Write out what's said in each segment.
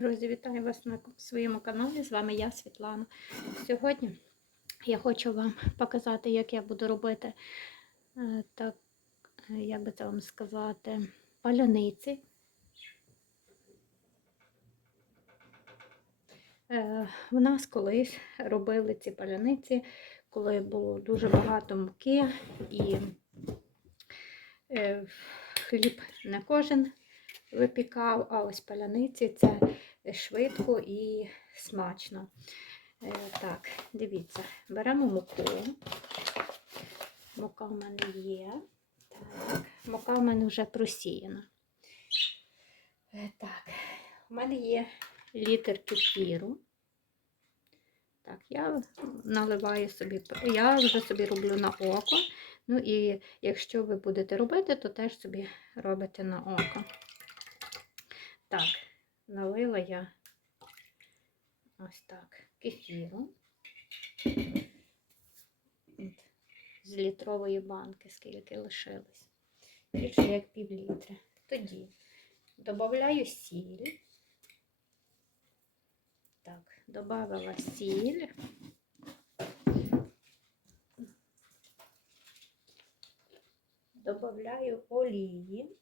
Друзі, вітаю вас на своєму каналі. З вами я, Світлана. Сьогодні я хочу вам показати, як я буду робити, е, так, як би це вам сказати, паляниці. Е, В нас колись робили ці паляниці, коли було дуже багато муки і е, хліб не кожен випікав, а ось паляниці це швидко і смачно. Е, Так, дивіться, беремо муку. Мука в мене є. Так, мука в мене вже просіяна. Е, Так, у мене є літр кефіру. Так, я наливаю собі, я вже собі роблю на око. Ну і якщо ви будете робити, то теж собі робите на око. Так, налила я ось так кефіру. З літрової банки, скільки лишилось. Більше як пів літра. Тоді додаю сіль. Так, додала сіль. Добавляю олії.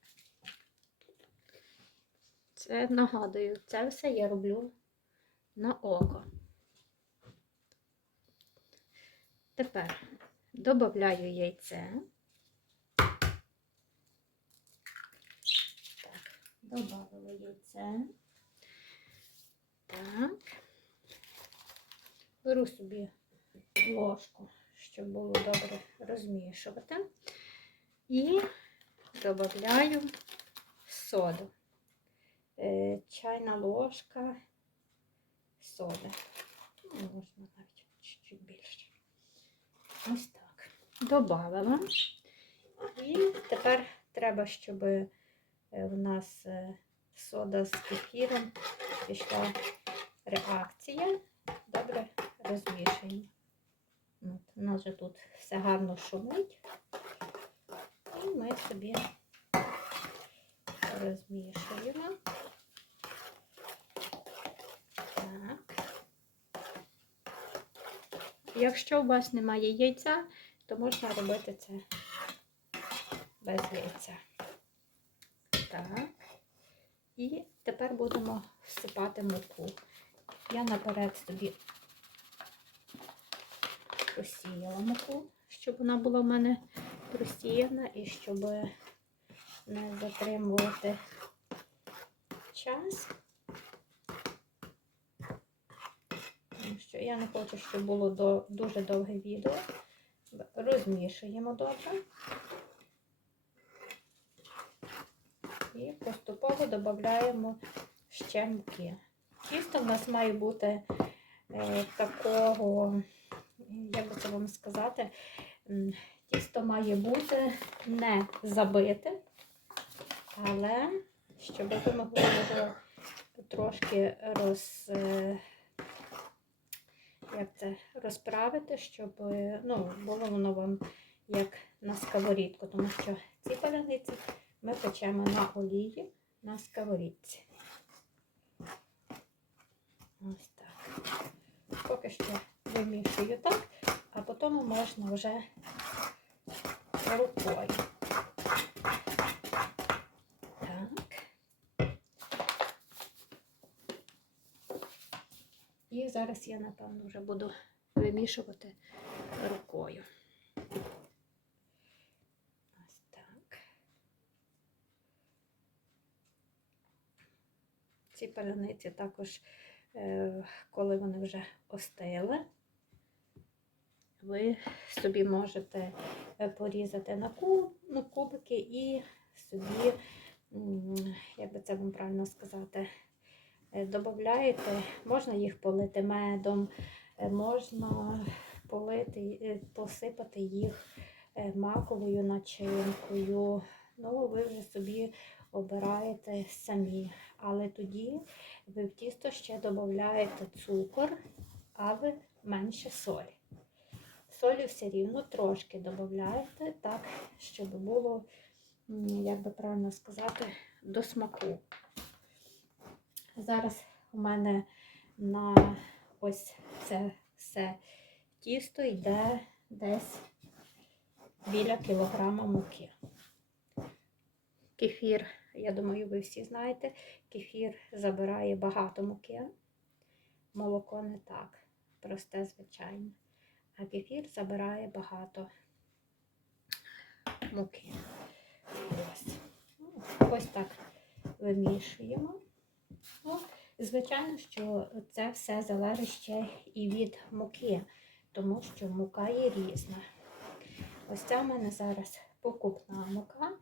Це нагадую, це все я роблю на око. Тепер додаю яйце. Так, додала яйце. Так. Беру собі ложку, щоб було добре розмішувати. І додаю соду. Е, чайна ложка соди. Ну, можна навіть чуть-чуть більше. Ось так. Добавила. І тепер треба, щоб е, в нас е, сода з кефіром пішла реакція. Добре розмішуємо. От, у нас же тут все гарно шумить. І ми собі розмішуємо. Так. Якщо у вас немає яйця, то можна робити це без яйця. Так. І тепер будемо всипати муку. Я наперед собі просіяла муку, щоб вона була в мене просіяна і щоб не затримувати час. Тому що я не хочу, щоб було до, дуже довге відео. Розмішуємо добре. І поступово додаємо ще муки. Тісто в нас має бути е, такого, як би це вам сказати, тісто має бути не забите, але щоб ви могли його трошки роз, е, як це, розправити, щоб ну, було воно вам як на сковорідку, тому що ці паляниці ми печемо на олії на сковорідці. Ось так. Поки що вимішую так, а потім можна вже рукою. Так. І зараз я, напевно, вже буду вимішувати рукою. Ось так. Ці паляниці також, е, коли вони вже остили, ви собі можете е, порізати на куб, кубики і собі, як би це вам правильно сказати, додаєте, можна їх полити медом, е, можна полити, е, посипати їх е, маковою начинкою. Ну, ви вже собі обираєте самі. Але тоді ви в тісто ще додаєте цукор, але менше солі. Солі все рівно трошки додаєте, так, щоб було, як би правильно сказати, до смаку. Зараз у мене на ось це все тісто йде десь біля кілограма муки. Кефір, я думаю, ви всі знаєте, кефір забирає багато муки. Молоко не так, просте, звичайне. А кефір забирає багато муки. Ось. Ну, Ось так вимішуємо. Ну, звичайно, що це все залежить ще і від муки, тому що мука є різна. Ось ця в мене зараз покупна мука.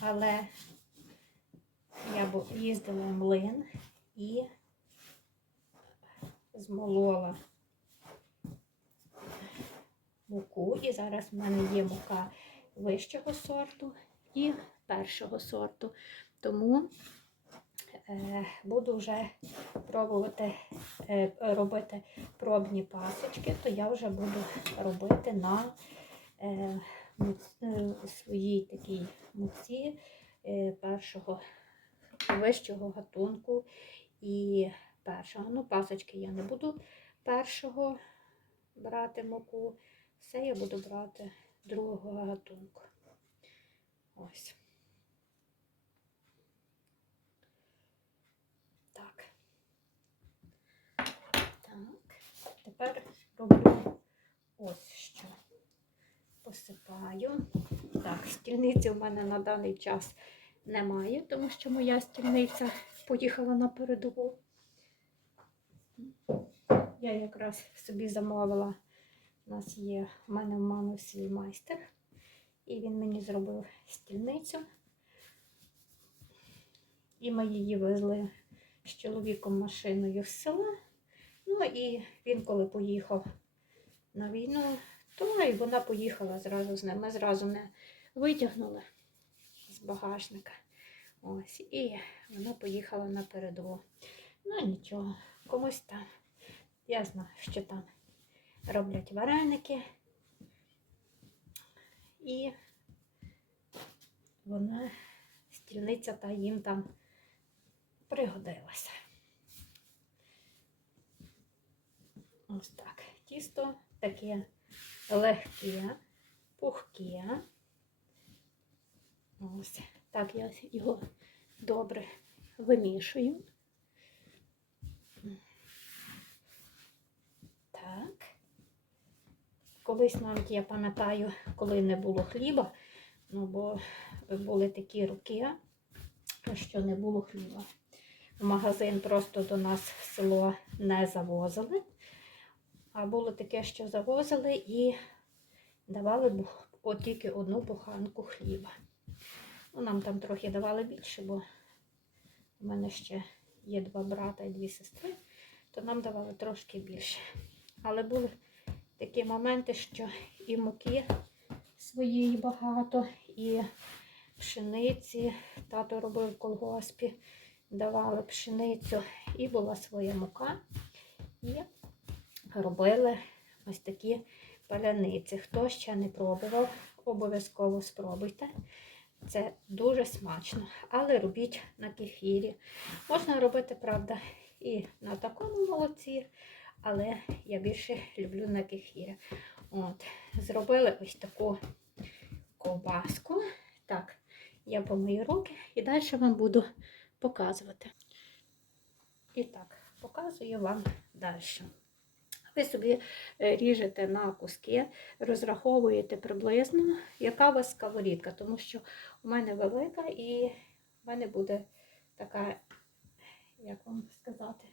Але я їздила в млин і змолола муку. І зараз в мене є мука вищого сорту і першого сорту. Тому буду вже пробувати е, робити пробні пасочки, то я вже буду робити на е, е, своїй такій муці е, першого вищого гатунку і першого. Ну, пасочки я не буду першого брати муку, все я буду брати другого гатунку. Ось. Так. Так. Тепер роблю ось що. Посипаю. Так, стільниці в мене на даний час немає, тому що моя стільниця поїхала на передову. Я якраз собі замовила. У нас є в мене в мами свій майстер, і він мені зробив стільницю. І ми її везли з чоловіком машиною з села. Ну і він, коли поїхав на війну, то і вона поїхала зразу з ним. Ми зразу не витягнули з багажника. Ось, і вона поїхала на передову. Ну нічого, комусь там. Я знаю, що там роблять вареники. І вона, стільниця та їм там пригодилася. Ось так. Тісто таке легке, пухке. Ось так я його добре вимішую. Так. Колись навіть я пам'ятаю, коли не було хліба, ну бо були такі роки, що не було хліба. В магазин просто до нас в село не завозили. А було таке, що завозили і давали от тільки одну буханку хліба. Ну, нам там трохи давали більше, бо в мене ще є два брата і дві сестри, то нам давали трошки більше. Але були такі моменти, що і муки своєї багато, і пшениці. Тато робив в колгоспі, давали пшеницю, і була своя мука. І робили ось такі паляниці. Хто ще не пробував, обов'язково спробуйте. Це дуже смачно, але робіть на кефірі. Можна робити, правда, і на такому молоці, але я більше люблю на кефірі. От, зробили ось таку ковбаску. Так, я помию руки і далі вам буду показувати. І так, показую вам далі. Ви собі е, ріжете на куски, розраховуєте приблизно, яка у вас сковорідка, тому що у мене велика і в мене буде така, як вам сказати,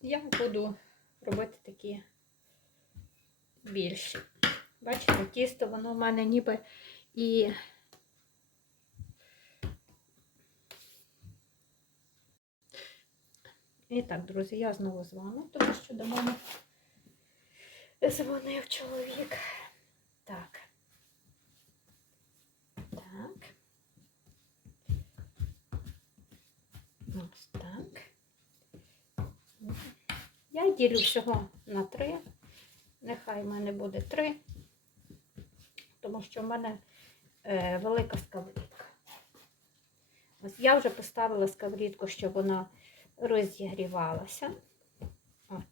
я буду робити такі більші. Бачите, тісто, воно в мене ніби і І так, друзі, я знову з вами, тому що до мене дзвонив чоловік. Так. Так. Ось так. Я ділю всього на три. Нехай в мене буде три, тому що в мене е, велика сковорідка. Ось я вже поставила сковорідку, щоб вона розігрівалася. От.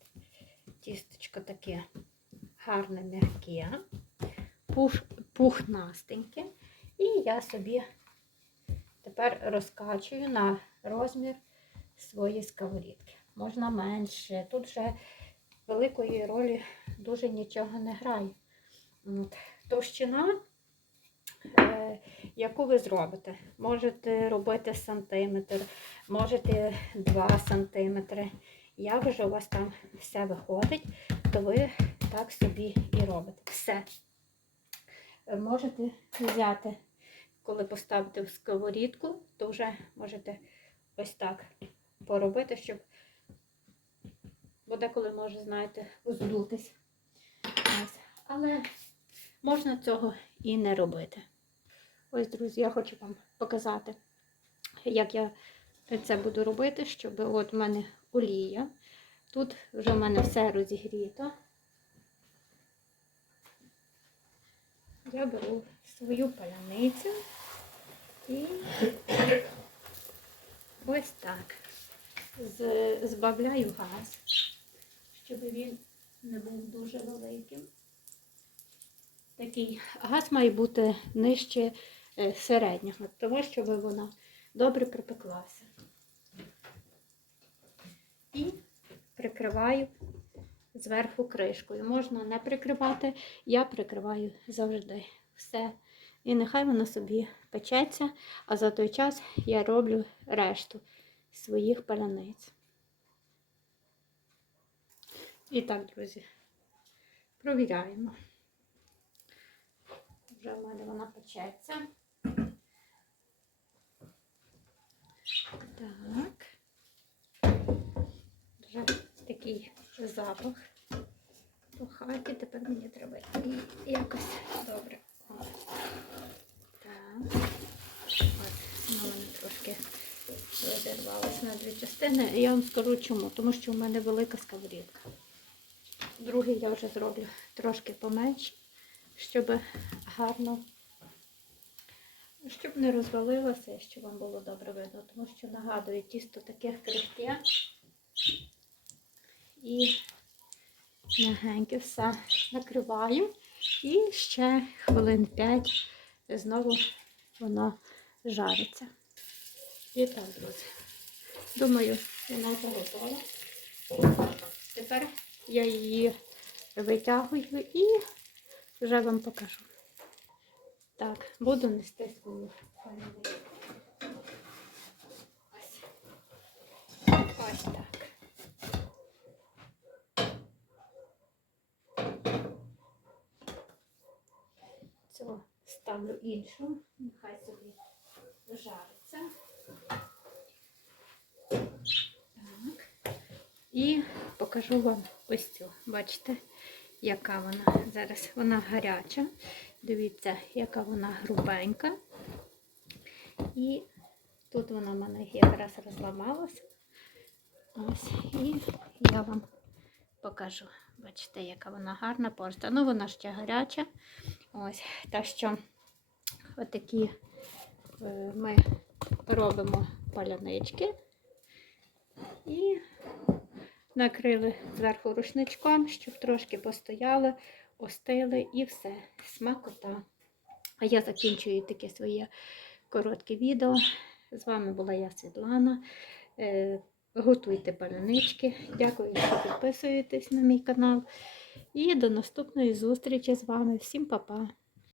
Тісточко таке гарне, м'яке, пуш, пухнастеньке. І я собі тепер розкачую на розмір свої сковорідки. Можна менше. Тут вже великої ролі дуже нічого не грає. От. Товщина, яку ви зробите. Можете робити сантиметр, можете 2 сантиметри. Як вже у вас там все виходить, то ви так собі і робите. Все. Е, Можете взяти, коли поставите в сковорідку, то вже можете ось так поробити, щоб бо деколи може, знаєте, здутись. Але можна цього і не робити. Ось, друзі, я хочу вам показати, як я це буду робити, щоб от в мене олія. Тут вже в мене все розігріто. Я беру свою паляницю і ось так збавляю газ, щоб він не був дуже великим. Такий газ має бути нижче середнього, тому щоб вона добре припеклася. І прикриваю зверху кришкою. Можна не прикривати, я прикриваю завжди все. І нехай воно собі печеться, а за той час я роблю решту своїх паляниць. І так, друзі, провіряємо. Вже в мене вона печеться. Так. Вже такий запах по хаті. Тепер мені треба якось добре. О. Так. Вона в мене трошки розірвалася на дві частини. Я вам скажу чому, тому що в мене велика сковорідка. Другий я вже зроблю трошки поменше, щоб гарно, щоб не розвалилося і щоб вам було добре видно, тому що нагадую, тісто таке крихке і мягеньке все накриваю. І ще хвилин 5 знову воно жариться. І так, друзі. Думаю, вона готова. Тепер я її витягую і вже вам покажу. Так, буду нести свою паляницю. Ось. Ось так. Ставлю іншу, нехай собі жариться. Так. І покажу вам ось цю. Бачите, яка вона зараз. Вона гаряча. Дивіться, яка вона грубенька. І тут вона в мене якраз розламалася. Ось, і я вам покажу. Бачите, яка вона гарна порста. Ну, вона ще гаряча. Ось, так що отакі е, ми робимо палянички і накрили зверху рушничком, щоб трошки постояли, остили і все. Смакота. А я закінчую таке своє коротке відео. З вами була я Світлана. Е, Готуйте палянички. Дякую, що підписуєтесь на мій канал. І до наступної зустрічі з вами. Всім па-па!